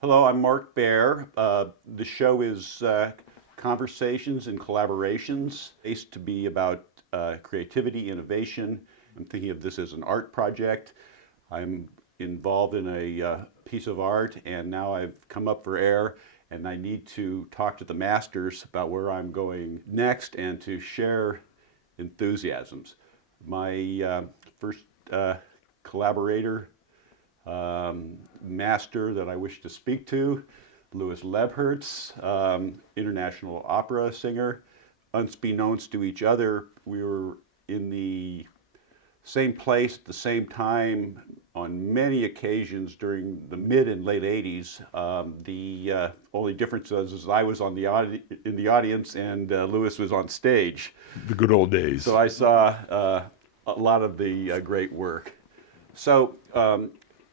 Hello, I'm Mark Baer. The show is Conversations and Collaborations, based to be about creativity, innovation. I'm thinking of this as an art project. I'm involved in a piece of art, and now I've come up for air, and I need to talk to the masters about where I'm going next and to share enthusiasms. My first collaborator master that I wish to speak to, Lebherz, international opera singer. Unbeknownst to each other, we were in the same place at the same time on many occasions during the mid and late 80s. The only difference is I was in the audience and Lewis was on stage. The good old days. So I saw a lot of the great work. So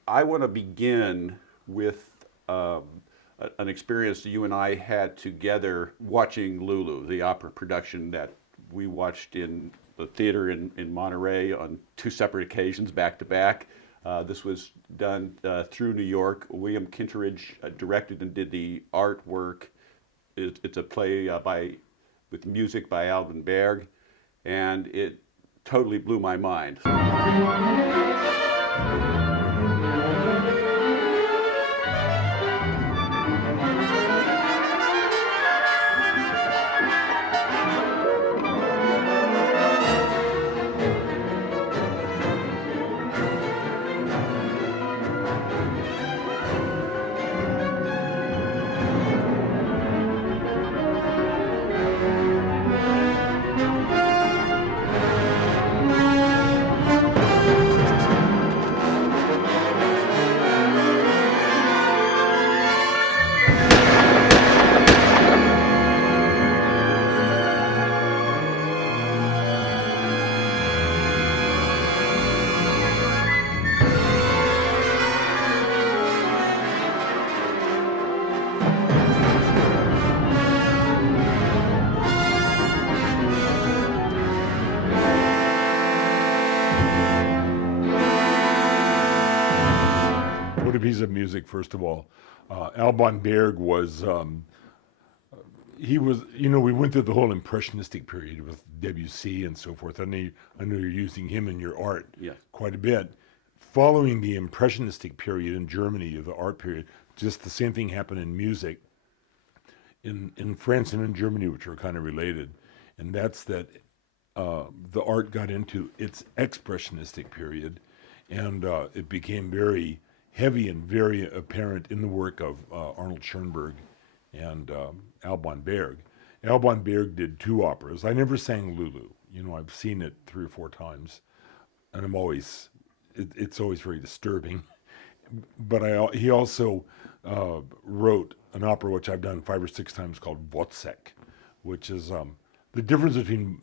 I want to begin with an experience that you and I had together watching Lulu, the opera production that we watched in the theater in Monterey on two separate occasions, back to back. This was done through New York. William Kinteridge directed and did the artwork. It's a play with music by Alvin Berg, and it totally blew my mind. What a piece of music, first of all. Alban Berg was, we went through the whole impressionistic period with Debussy and so forth. I know you're using him in your art quite a bit. Following the impressionistic period in Germany, the art period, just the same thing happened in music in France and in Germany, which are kind of related. And that's that the art got into its expressionistic period, and it became very heavy and very apparent in the work of Arnold Schoenberg and Alban Berg. Alban Berg did two operas. I never sang Lulu. I've seen it 3 or 4 times, and it's always very disturbing. But he also wrote an opera which I've done 5 or 6 times called Wozzeck, which is the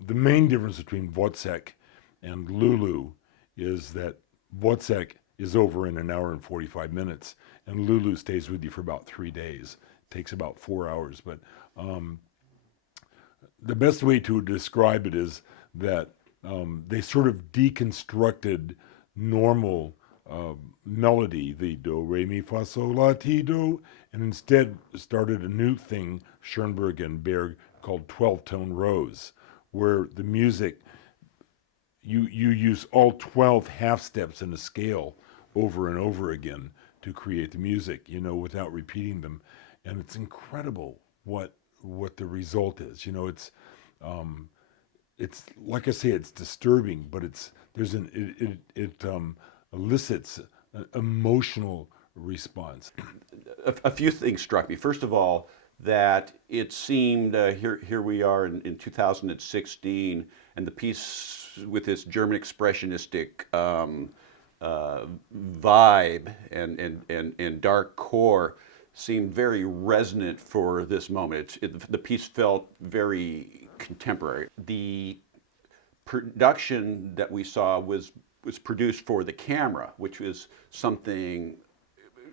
main difference between Wozzeck and Lulu is that Wozzeck is over in an hour and 45 minutes, and Lulu stays with you for about 3 days. It takes about 4 hours, but the best way to describe it is that they sort of deconstructed normal melody, the do, re, mi, fa, sol, la, ti, do, and instead started a new thing, Schoenberg and Berg, called 12-tone rows, where the music, you use all 12 half steps in a scale over and over again to create the music, without repeating them. And it's incredible what the result is. It's like I say, it's disturbing, but it elicits an emotional response. A few things struck me. First of all, that it seemed, here we are in 2016, and the piece with this German expressionistic vibe and dark core seemed very resonant for this moment. The piece felt very contemporary. The production that we saw was produced for the camera, which was something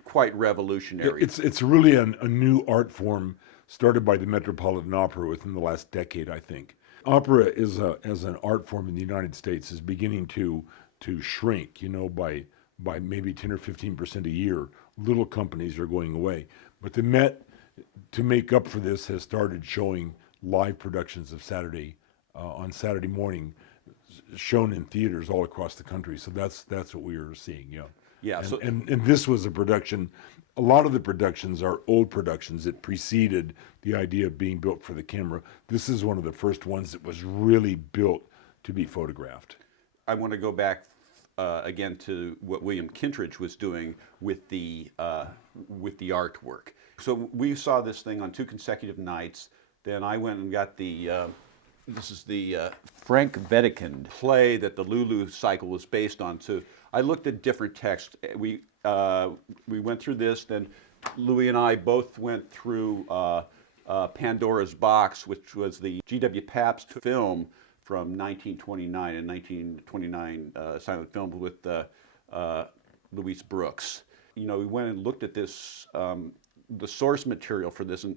quite revolutionary. It's really a new art form started by the Metropolitan Opera within the last decade, I think. Opera as an art form in the United States is beginning to shrink, by maybe 10 or 15% a year. little companies are going away. But the Met, to make up for this, has started showing live productions of on Saturday morning, shown in theaters all across the country. So that's what we are seeing. Yeah. Yeah. And this was a production. A lot of the productions are old productions that preceded the idea of being built for the camera. This is one of the first ones that was really built to be photographed. I want to go back again to what William Kintridge was doing with the artwork. So we saw this thing on 2 consecutive nights. Then I went and got this is the Frank Wedekind play that the Lulu cycle was based on. So I looked at different texts. We went through this. Then Louis and I both went through Pandora's Box, which was the G.W. Pabst film from 1929 and 1929 silent film with Louise Brooks. We went and looked at this, the source material for this, and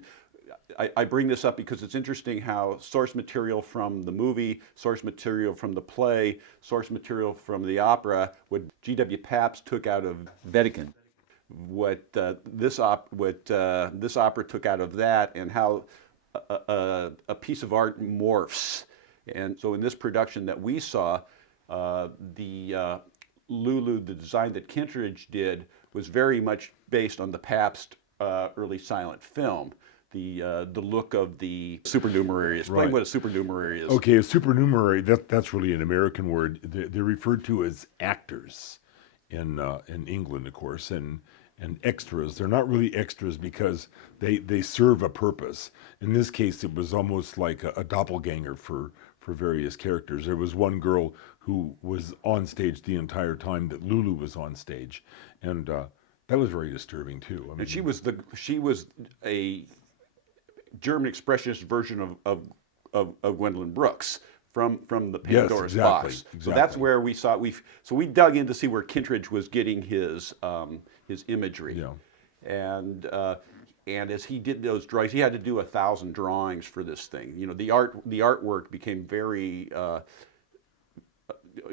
I bring this up because it's interesting how source material from the movie, source material from the play, source material from the opera, what G.W. Pabst took out of Wedekind, what this opera took out of that, and how a piece of art morphs. And so in this production that we saw, the Lulu, the design that Kintridge did, was very much based on the Pabst early silent film. The look of the supernumerary. Explain what a supernumerary is. Okay, a supernumerary, that's really an American word. They're referred to as actors in England, of course, and extras. They're not really extras because they serve a purpose. In this case, it was almost like a doppelganger for various characters. There was one girl who was on stage the entire time that Lulu was on stage, and that was very disturbing too. I mean, and she was a German expressionist version of Gwendolyn Brooks from the Pandora's Box. So that's where we saw we dug in to see where Kintridge was getting his imagery. Yeah. And as he did those drawings, he had to do 1,000 drawings for this thing. The artwork became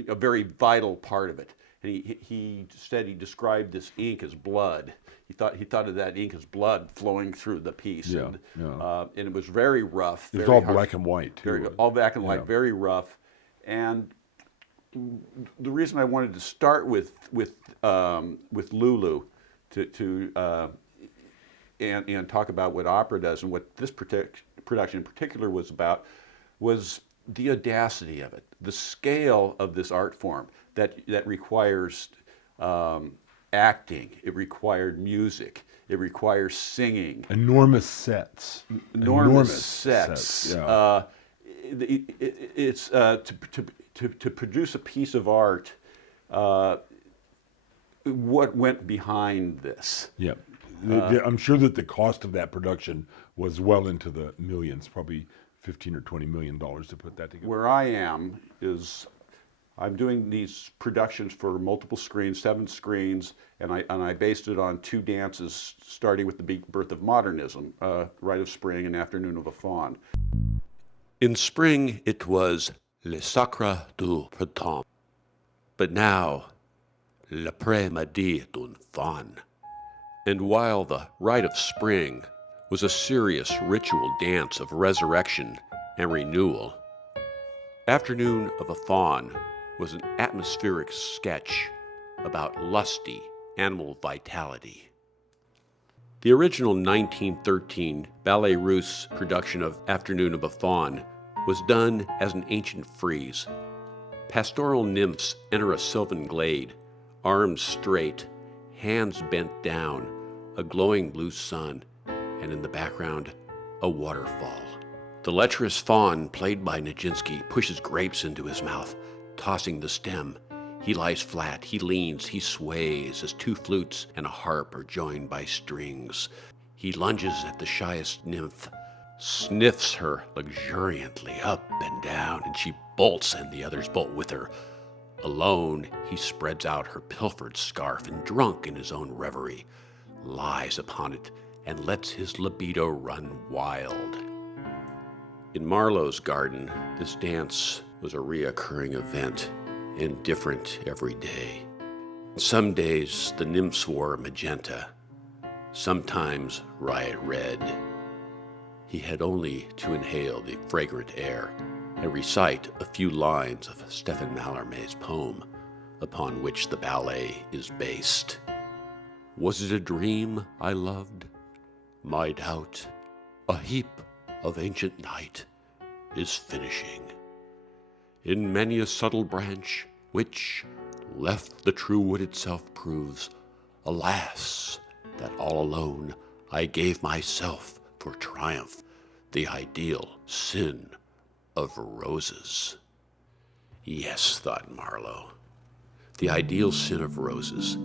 a very vital part of it. And he said he described this ink as blood. He thought of that ink as blood flowing through the piece. Yeah, and it was very rough. It's all black and white too. All black and white, very rough. And the reason I wanted to start with Lulu and talk about what opera does and what this production in particular was about was the audacity of it, the scale of this art form that requires acting, it required music, it requires singing. Enormous sets. Enormous sets. Yeah. It's to produce a piece of art. What went behind this? Yeah. I'm sure that the cost of that production was well into the millions, probably $15 or $20 million to put that together. Where I am is I'm doing these productions for multiple screens, 7 screens, and I based it on 2 dances, starting with the birth of modernism, Rite of Spring and Afternoon of a Faun. In spring it was Le Sacre du Printemps, but now L'après-midi d'un Faun. And while the Rite of Spring was a serious ritual dance of resurrection and renewal, Afternoon of a Faun was an atmospheric sketch about lusty animal vitality. The original 1913 Ballet Russe production of Afternoon of a Faun was done as an ancient frieze. Pastoral nymphs enter a sylvan glade, arms straight, hands bent down, a glowing blue sun, and in the background, a waterfall. The lecherous faun, played by Nijinsky, pushes grapes into his mouth, tossing the stem. He lies flat, he leans, he sways as 2 flutes and a harp are joined by strings. He lunges at the shyest nymph, sniffs her luxuriantly up and down, and she bolts and the others bolt with her. Alone, he spreads out her pilfered scarf and, drunk in his own reverie, lies upon it and lets his libido run wild. In Marlowe's garden, this dance was a reoccurring event and different every day. Some days the nymphs wore magenta, sometimes riot red. He had only to inhale the fragrant air and recite a few lines of Stephen Mallarmé's poem upon which the ballet is based. Was it a dream I loved? My doubt, a heap of ancient night, is finishing. In many a subtle branch, which, left the true wood itself, proves, alas, that all alone I gave myself for triumph, the ideal sin of roses. Yes, thought Marlowe, the ideal sin of roses.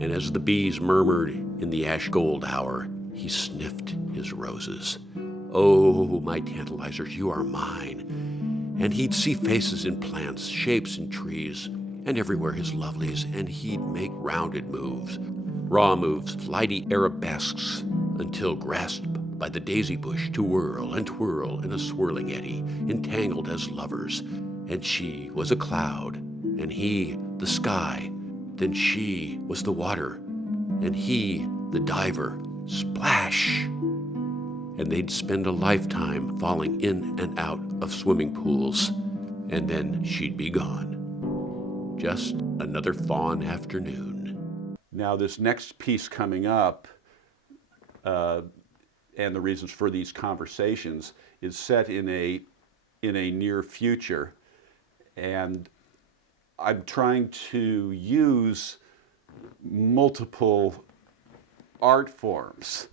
And as the bees murmured in the ash-gold hour, he sniffed his roses. Oh, my tantalizers, you are mine. And he'd see faces in plants, shapes in trees, and everywhere his lovelies, and he'd make rounded moves, raw moves, flighty arabesques, until grasped by the daisy bush to whirl and twirl in a swirling eddy, entangled as lovers. And she was a cloud, and he the sky. Then she was the water, and he the diver. Splash! And they'd spend a lifetime falling in and out of swimming pools, and then she'd be gone. Just another fawn afternoon. Now, this next piece coming up, and the reasons for these conversations, is set in a near future, and I'm trying to use multiple art forms.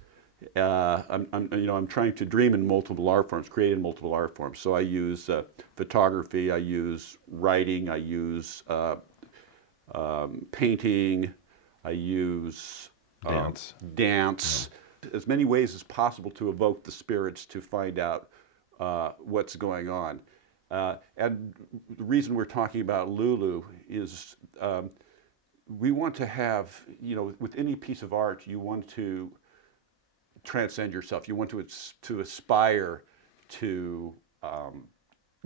I'm trying to dream in multiple art forms, create in multiple art forms. So I use photography, I use writing, I use painting, I use dance. Yeah. As many ways as possible to evoke the spirits to find out what's going on. And the reason we're talking about Lulu is we want to have, with any piece of art, you want to transcend yourself. You want to aspire to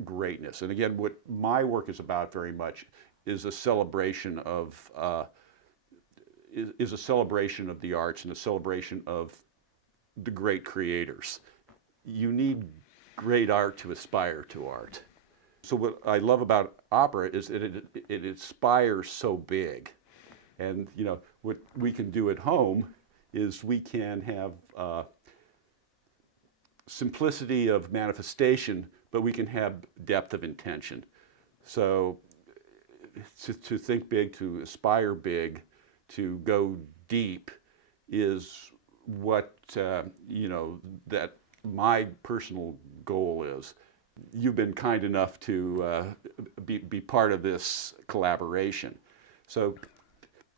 greatness. And again, what my work is about very much is a celebration of is a celebration of the arts and a celebration of the great creators. You need great art to aspire to art. So what I love about opera is that it inspires so big. And what we can do at home is we can have simplicity of manifestation, but we can have depth of intention. So to think big, to aspire big, to go deep is what, that my personal goal is. You've been kind enough to be part of this collaboration. So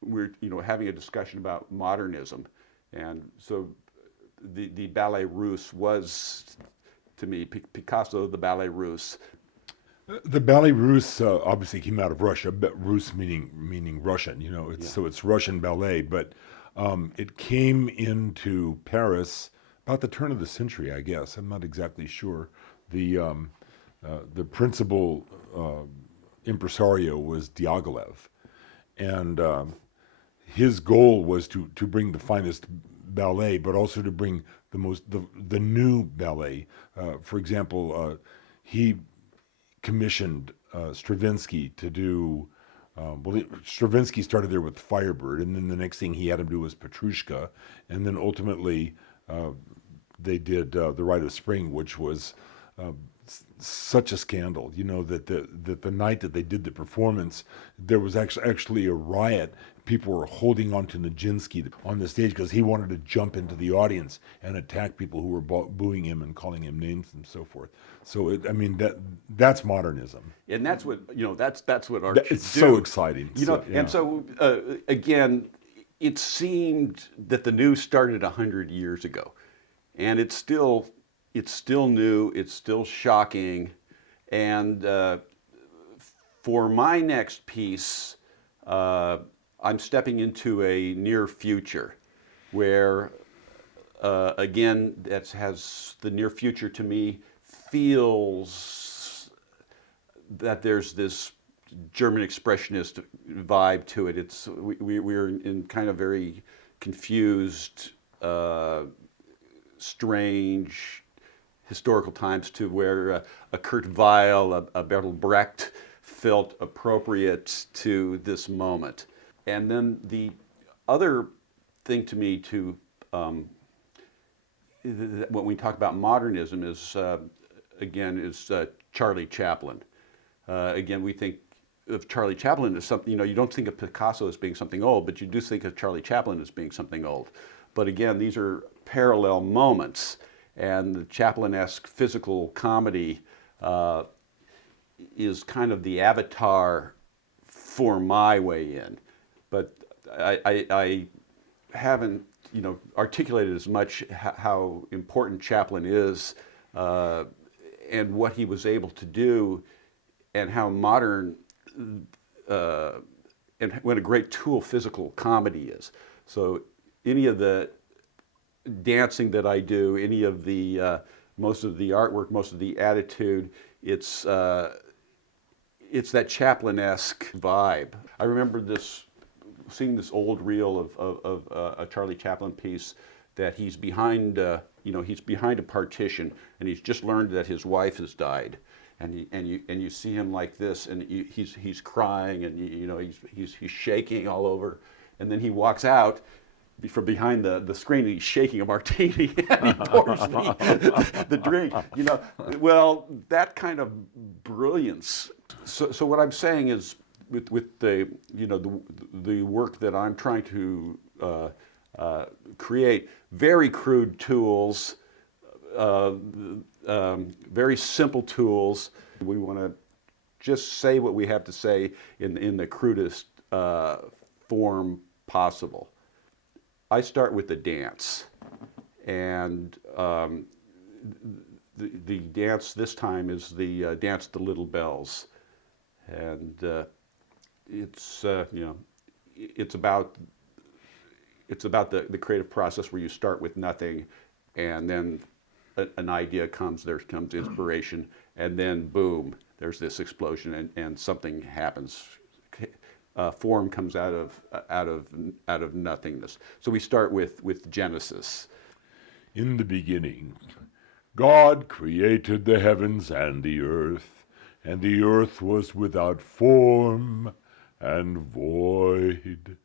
we're having a discussion about modernism, and so the Ballet Russe was, to me, Picasso, the Ballet Russe. The Ballet Russe obviously came out of Russia, but Russe meaning Russian. So it's Russian ballet, but it came into Paris about the turn of the century, I guess. I'm not exactly sure. The principal impresario was Diaghilev, and his goal was to bring the finest ballet, but also to bring the new ballet. For example, he commissioned Stravinsky to do. Stravinsky started there with Firebird, and then the next thing he had him do was Petrushka, and then ultimately they did The Rite of Spring, which was such a scandal, that the night that they did the performance, there was actually a riot. People were holding on to Nijinsky on the stage because he wanted to jump into the audience and attack people who were booing him and calling him names and so forth. So that's modernism, and that's what that's what art should do. It's so exciting, And so again, it seemed that the news started 100 years ago, and it's still new, it's still shocking, and for my next piece, I'm stepping into a near future where, again, that has the near future to me feels that there's this German expressionist vibe to it. We're in kind of very confused, strange historical times to where a Kurt Weill, a Bertolt Brecht felt appropriate to this moment. And then the other thing to me to when we talk about modernism is Charlie Chaplin. Again, we think of Charlie Chaplin as something, you don't think of Picasso as being something old, but you do think of Charlie Chaplin as being something old. But again, these are parallel moments, and the Chaplin-esque physical comedy is kind of the avatar for my way in. But I haven't articulated as much how important Chaplin is and what he was able to do, and how modern and what a great tool physical comedy is. So any of the dancing that I do, any of the most of the artwork, most of the attitude, it's that Chaplin-esque vibe. I remember seeing this old reel of a Charlie Chaplin piece that he's behind, he's behind a partition, and he's just learned that his wife has died, and you see him like this, and he's crying, and he's shaking all over, and then he walks out from behind the screen, and he's shaking a martini, and he pours the drink. Well, that kind of brilliance. So what I'm saying is, with the the work that I'm trying to create, very crude tools, very simple tools. We want to just say what we have to say in the crudest form possible. I start with the dance, and the dance this time is the dance the Little Bells, and it's about the creative process where you start with nothing, and then an idea comes, there comes inspiration, and then boom, there's this explosion, and something happens. Form comes out of nothingness. So we start with Genesis. In the beginning, God created the heavens and the earth was without form and void,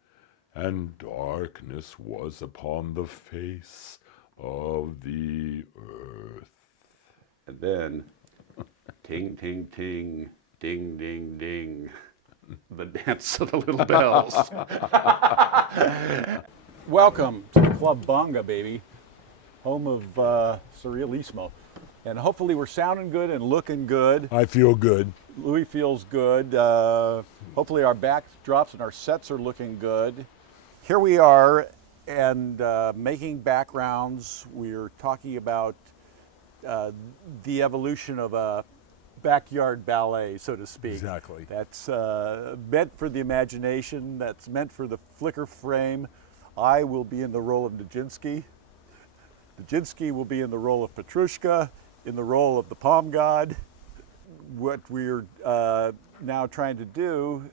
and darkness was upon the face of the earth. And then, ting, ting, ting, ding, ding, ding, the dance of the little bells. Welcome to the Club Bonga, baby, home of Surrealismo. And hopefully we're sounding good and looking good. I feel good. Louis feels good. Hopefully our backdrops and our sets are looking good. Here we are, and making backgrounds. We're talking about the evolution of a backyard ballet, so to speak. Exactly. That's meant for the imagination, that's meant for the flicker frame. I will be in the role of Nijinsky. Nijinsky will be in the role of Petrushka, in the role of the Palm God. What we're now trying to do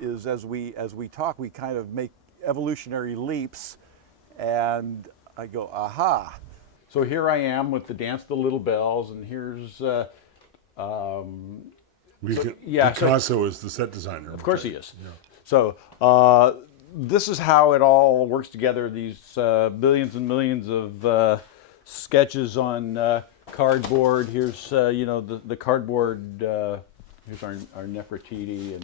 is, as we talk, we kind of make evolutionary leaps, and I go, aha. So here I am with the Dance of the Little Bells, and here's Picasso is the set designer. Of course he is. Yeah. So this is how it all works together, these billions and millions of sketches on cardboard. Here's the cardboard, here's our Nefertiti,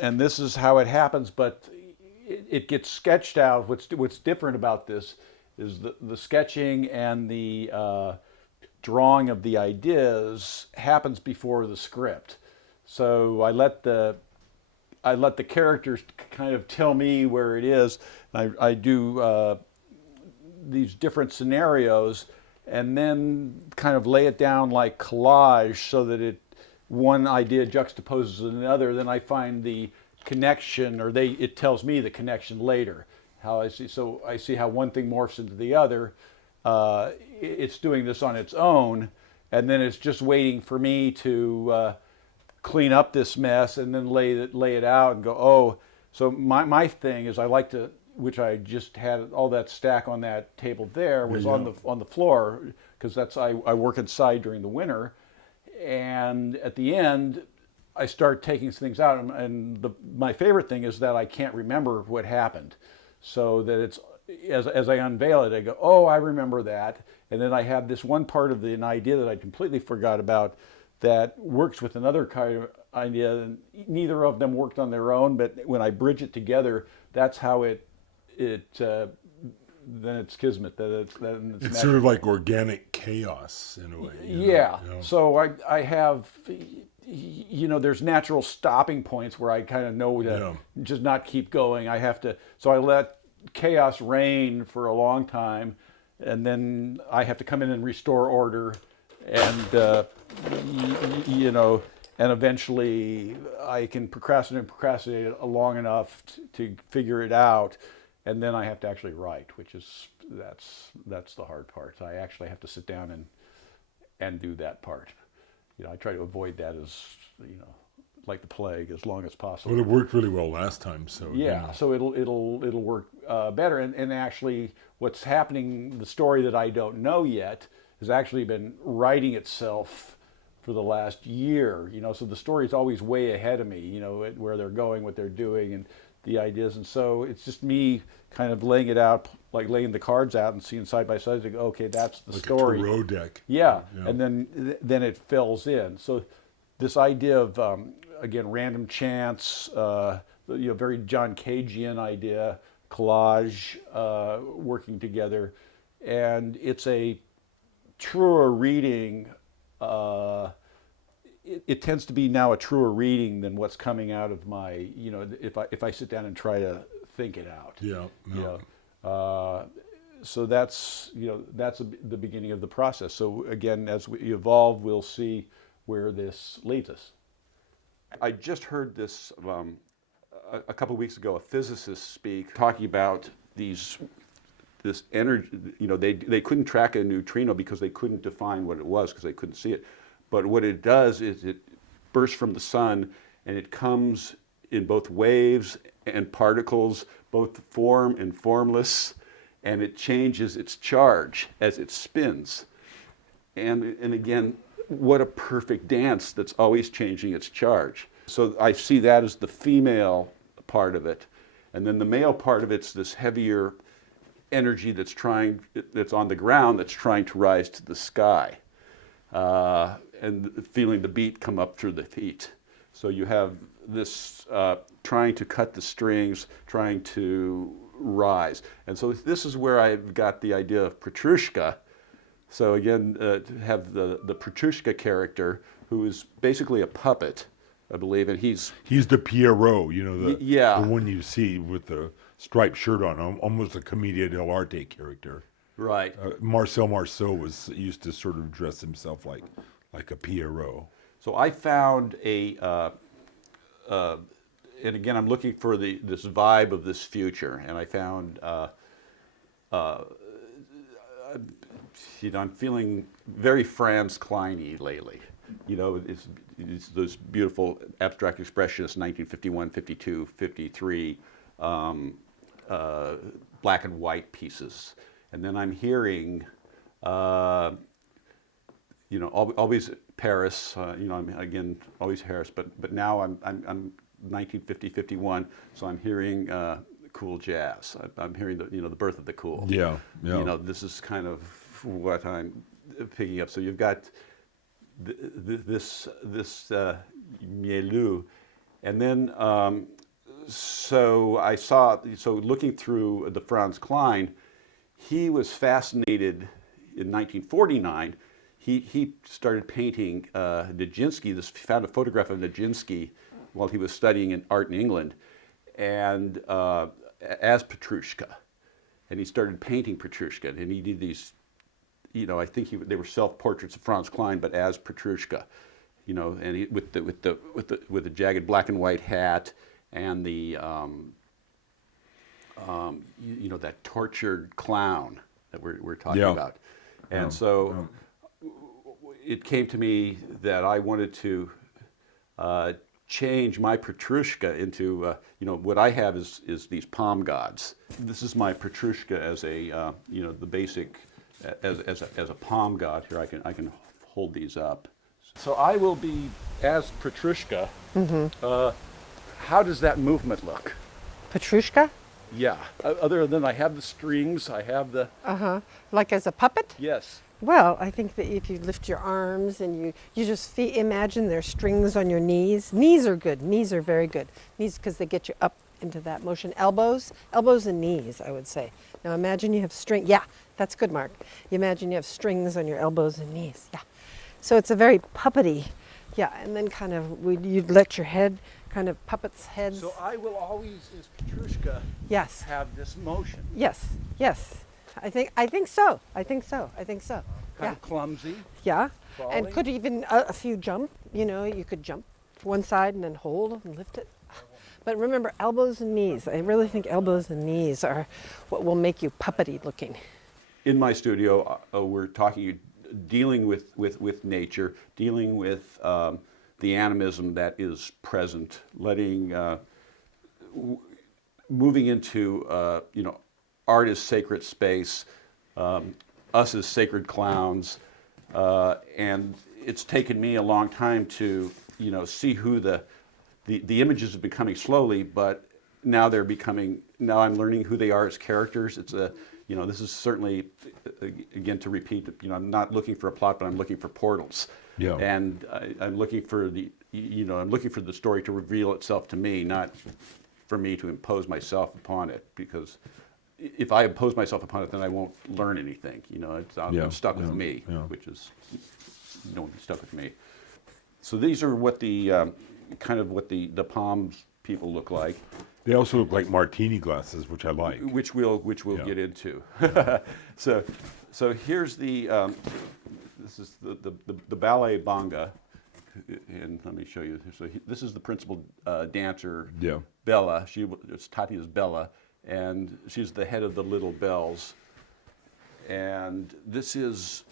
and this is how it happens, but it gets sketched out. What's different about this is the sketching and the drawing of the ideas happens before the script. So I let the characters kind of tell me where it is. I do these different scenarios, and then kind of lay it down like collage, so that one idea juxtaposes another. Then I find the connection, or it tells me the connection later. How I see. So I see how one thing morphs into the other. It's doing this on its own, and then it's just waiting for me to clean up this mess, and then lay it out and go, oh, So my thing is I like to, which I just had all that stack on that table there was on the floor because that's I work inside during the winter, and at the end I start taking things out, and my favorite thing is that I can't remember what happened, so that it's as I unveil it, I go, oh, I remember that, and then I have this one part of an idea that I completely forgot about that works with another kind of idea, and neither of them worked on their own, but when I bridge it together, that's how then it's kismet. It's It's sort of like organic chaos in a way. Yeah. So I have, there's natural stopping points where I kind of know to just not keep going. I have to, so I let chaos reign for a long time, and then I have to come in and restore order, and and eventually I can procrastinate long enough to figure it out, and then I have to actually write, which is that's the hard part. I actually have to sit down and do that part. I try to avoid that as like the plague as long as possible. Well, it worked really well last time, so yeah. So it'll work better, and actually what's happening, the story that I don't know yet, has actually been writing itself for the last year. So the story's always way ahead of me. Where they're going, what they're doing, and the ideas, and so it's just me kind of laying it out, like laying the cards out and seeing side by side. Like, okay, that's the story. Like a tarot deck. Yeah, and then it fills in. So this idea of again random chance, very John Cagean idea, collage, working together, and it's a truer reading. It tends to be now a truer reading than what's coming out of my, if I sit down and try to think it out. So that's the beginning of the process. So again, as we evolve, we'll see where this leads us. I just heard this a couple of weeks ago, a physicist speak, talking about this energy. They couldn't track a neutrino because they couldn't define what it was because they couldn't see it. But what it does is it bursts from the sun, and it comes in both waves and particles, both form and formless, and it changes its charge as it spins. And again, what a perfect dance that's always changing its charge. So I see that as the female part of it. And then the male part of it's this heavier energy that's on the ground, that's trying to rise to the sky. And feeling the beat come up through the feet. So you have this trying to cut the strings, trying to rise. And so this is where I've got the idea of Petrushka. So again, to have the Petrushka character, who is basically a puppet, I believe, and he's the Pierrot, the one you see with the striped shirt on, almost a Commedia dell'arte character. Right. Marcel Marceau used to sort of dress himself like a Pierrot. So I found and again, I'm looking for this vibe of this future, and I found, I'm feeling very Franz Klein-y lately. It's those beautiful abstract expressionists, 1951, 52, 53, black and white pieces. And then I'm hearing, always Paris. I'm again always Paris, but now I'm 1950, 51. So I'm hearing cool jazz. I'm hearing the birth of the cool. Yeah. This is kind of what I'm picking up. So you've got this milieu, and then looking through the Franz Klein. He was fascinated in 1949. He started painting Nijinsky. Found a photograph of Nijinsky while he was studying art in England, and as Petrushka, and he started painting Petrushka, and he did these. I think they were self-portraits of Franz Klein, but as Petrushka, and he, with the jagged black and white hat and the that tortured clown that we're talking about. And it came to me that I wanted to change my Petrushka into, what I have is these palm gods. This is my Petrushka as a, the basic, as a palm god. Here, I can hold these up. So I will be as Petrushka. How does that movement look? Petrushka? Yeah. Other than I have the strings, I have the. Like as a puppet? Yes. Well, I think that if you lift your arms and you just imagine there's strings on your knees. Knees are good. Knees are very good. Knees because they get you up into that motion. Elbows and knees, I would say. Now imagine you have string. Yeah, that's good, Mark. You imagine you have strings on your elbows and knees. Yeah. So it's a very puppety. Yeah, and then kind of you'd let your head kind of puppets' heads. So I will always, as Petrushka, Yes. have this motion. Yes. I think so. Kind of clumsy. Yeah. Falling. And could even a few jump. You could jump one side and then hold and lift it. But remember, elbows and knees. I really think elbows and knees are what will make you puppety looking. In my studio, we're dealing with nature, dealing with the animism that is present, moving into art as sacred space, us as sacred clowns, and it's taken me a long time to see who the images are becoming slowly, but now I'm learning who they are as characters. It's this is certainly, again, to repeat, I'm not looking for a plot, but I'm looking for portals. Yeah. And I'm looking for I'm looking for the story to reveal itself to me, not for me to impose myself upon it. Because if I impose myself upon it, then I won't learn anything. I'm stuck with me, which is don't be stuck with me. So these are what the the palms people look like. They also look like martini glasses, which I like. Which we'll get into. So here's this is the ballet banga, and let me show you. So this is the principal dancer, Bella. Tatia's Bella, and she's the head of the Little Bells. And this is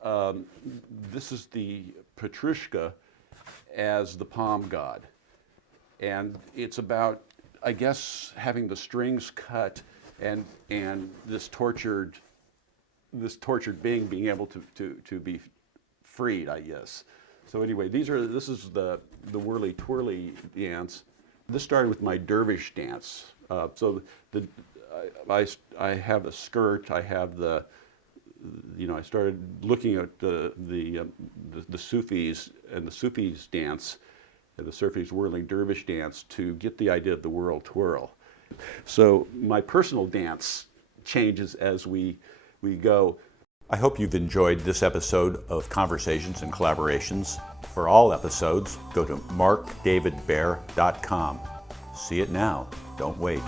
the Petrushka as the palm god, and it's about, I guess, having the strings cut and this tortured being being able to be freed, I guess. So anyway, this is the whirly twirly dance. This started with my dervish dance. So I have a skirt. I have I started looking at the Sufis and the Sufis dance, and the Sufis whirling dervish dance to get the idea of the whirl twirl. So my personal dance changes as we go. I hope you've enjoyed this episode of Conversations and Collaborations. For all episodes, go to markdavidbaer.com. See it now. Don't wait.